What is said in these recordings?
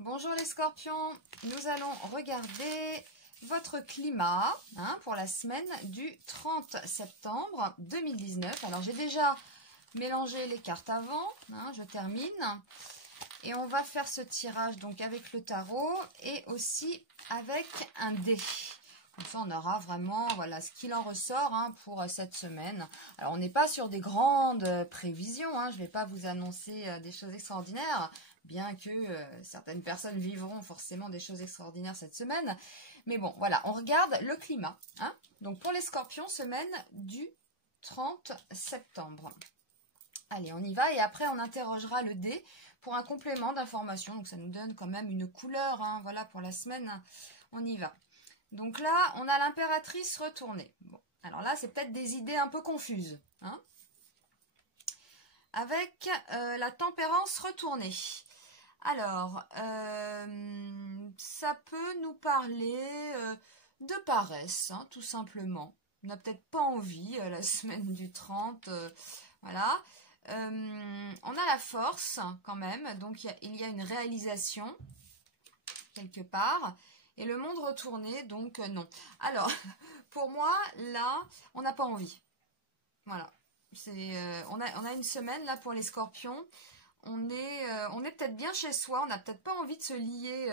Bonjour les scorpions, nous allons regarder votre climat pour la semaine du 30 septembre 2019. Alors j'ai déjà mélangé les cartes avant, je termine. Et on va faire ce tirage donc avec le tarot et aussi avec un dé. Comme ça on aura vraiment voilà, ce qu'il en ressort pour cette semaine. Alors on n'est pas sur des grandes prévisions, je ne vais pas vous annoncer des choses extraordinaires. Bien que certaines personnes vivront forcément des choses extraordinaires cette semaine. Mais bon, voilà, on regarde le climat. Donc pour les scorpions, semaine du 30 septembre. Allez, on y va et après on interrogera le dé pour un complément d'information. Donc ça nous donne quand même une couleur, voilà, pour la semaine. On y va. Donc là, on a l'impératrice retournée. Bon, alors là, c'est peut-être des idées un peu confuses. Avec la tempérance retournée. Alors, ça peut nous parler de paresse, tout simplement. On n'a peut-être pas envie, la semaine du 30, voilà. On a la force, quand même, donc il y a une réalisation, quelque part. Et le monde retourné, donc non. Alors, pour moi, là, on n'a pas envie. Voilà. On a une semaine, là, pour les scorpions. On est peut-être bien chez soi, on n'a peut-être pas envie de se lier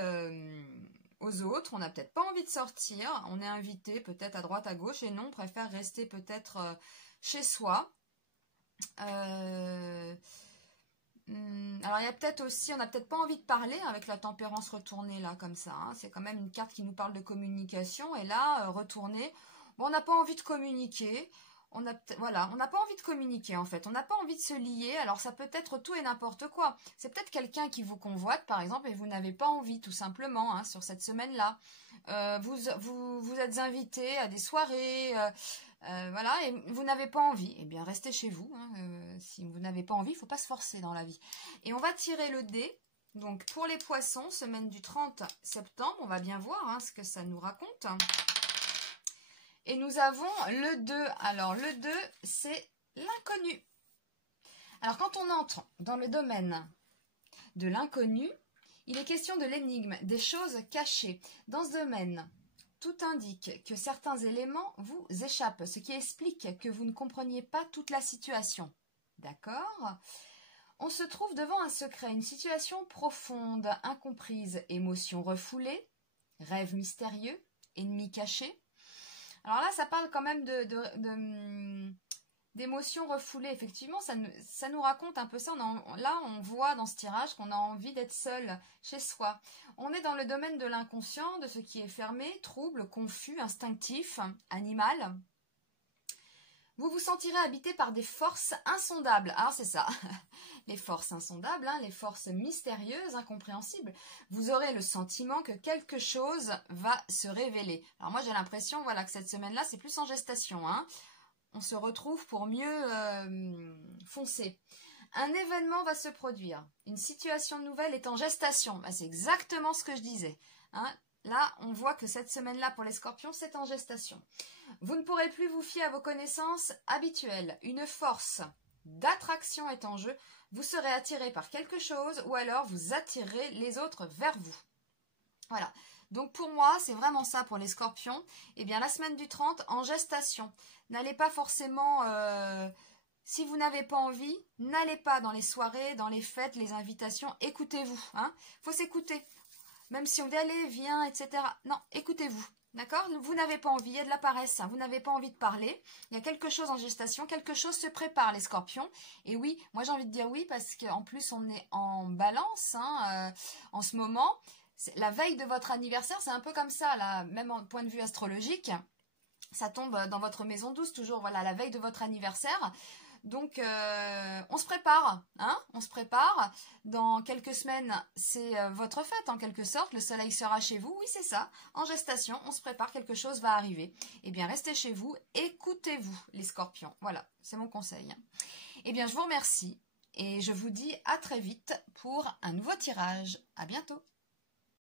aux autres, on n'a peut-être pas envie de sortir, on est invité peut-être à droite, à gauche, et non, on préfère rester peut-être chez soi. Alors il y a peut-être aussi, on n'a peut-être pas envie de parler avec la tempérance retournée là, comme ça, c'est quand même une carte qui nous parle de communication, et là, retournée, bon, on n'a pas envie de communiquer. On n'a pas envie de communiquer en fait, on n'a pas envie de se lier, alors ça peut être tout et n'importe quoi. C'est peut-être quelqu'un qui vous convoite par exemple et vous n'avez pas envie tout simplement sur cette semaine-là. Vous êtes invité à des soirées, voilà, et vous n'avez pas envie. Eh bien restez chez vous, si vous n'avez pas envie, il ne faut pas se forcer dans la vie. Et on va tirer le dé, donc pour les poissons, semaine du 30 septembre, on va bien voir ce que ça nous raconte. Et nous avons le 2. Alors, le 2, c'est l'inconnu. Alors, quand on entre dans le domaine de l'inconnu, il est question de l'énigme, des choses cachées. Dans ce domaine, tout indique que certains éléments vous échappent, ce qui explique que vous ne compreniez pas toute la situation. D'accord ? On se trouve devant un secret, une situation profonde, incomprise, émotions refoulées, rêves mystérieux, ennemis cachés. Alors là, ça parle quand même d'émotions refoulées. Effectivement, ça nous raconte un peu ça. Là, on voit dans ce tirage qu'on a envie d'être seul chez soi. On est dans le domaine de l'inconscient, de ce qui est fermé, trouble, confus, instinctif, animal. Vous vous sentirez habité par des forces insondables. Alors c'est ça, les forces insondables, les forces mystérieuses, incompréhensibles. Vous aurez le sentiment que quelque chose va se révéler. Alors moi j'ai l'impression voilà, que cette semaine-là c'est plus en gestation. On se retrouve pour mieux foncer. Un événement va se produire. Une situation nouvelle est en gestation. C'est exactement ce que je disais. Là, on voit que cette semaine-là, pour les scorpions, c'est en gestation. Vous ne pourrez plus vous fier à vos connaissances habituelles. Une force d'attraction est en jeu. Vous serez attiré par quelque chose ou alors vous attirez les autres vers vous. Voilà. Donc pour moi, c'est vraiment ça pour les scorpions. Eh bien, la semaine du 30, en gestation. N'allez pas forcément... si vous n'avez pas envie, n'allez pas dans les soirées, dans les fêtes, les invitations. Écoutez-vous. Faut s'écouter. Même si on dit allez, viens, etc. Non, écoutez-vous. D'accord? Vous n'avez pas envie, il y a de la paresse, vous n'avez pas envie de parler. Il y a quelque chose en gestation, quelque chose se prépare, les scorpions. Et oui, moi j'ai envie de dire oui parce qu'en plus on est en balance en ce moment. La veille de votre anniversaire, c'est un peu comme ça, là, même en point de vue astrologique. Ça tombe dans votre maison 12, toujours, voilà, la veille de votre anniversaire. Donc, on se prépare, on se prépare. Dans quelques semaines, c'est votre fête en quelque sorte. Le soleil sera chez vous. Oui, c'est ça. En gestation, on se prépare. Quelque chose va arriver. Eh bien, restez chez vous. Écoutez-vous, les scorpions. Voilà, c'est mon conseil. Eh bien, je vous remercie et je vous dis à très vite pour un nouveau tirage. À bientôt.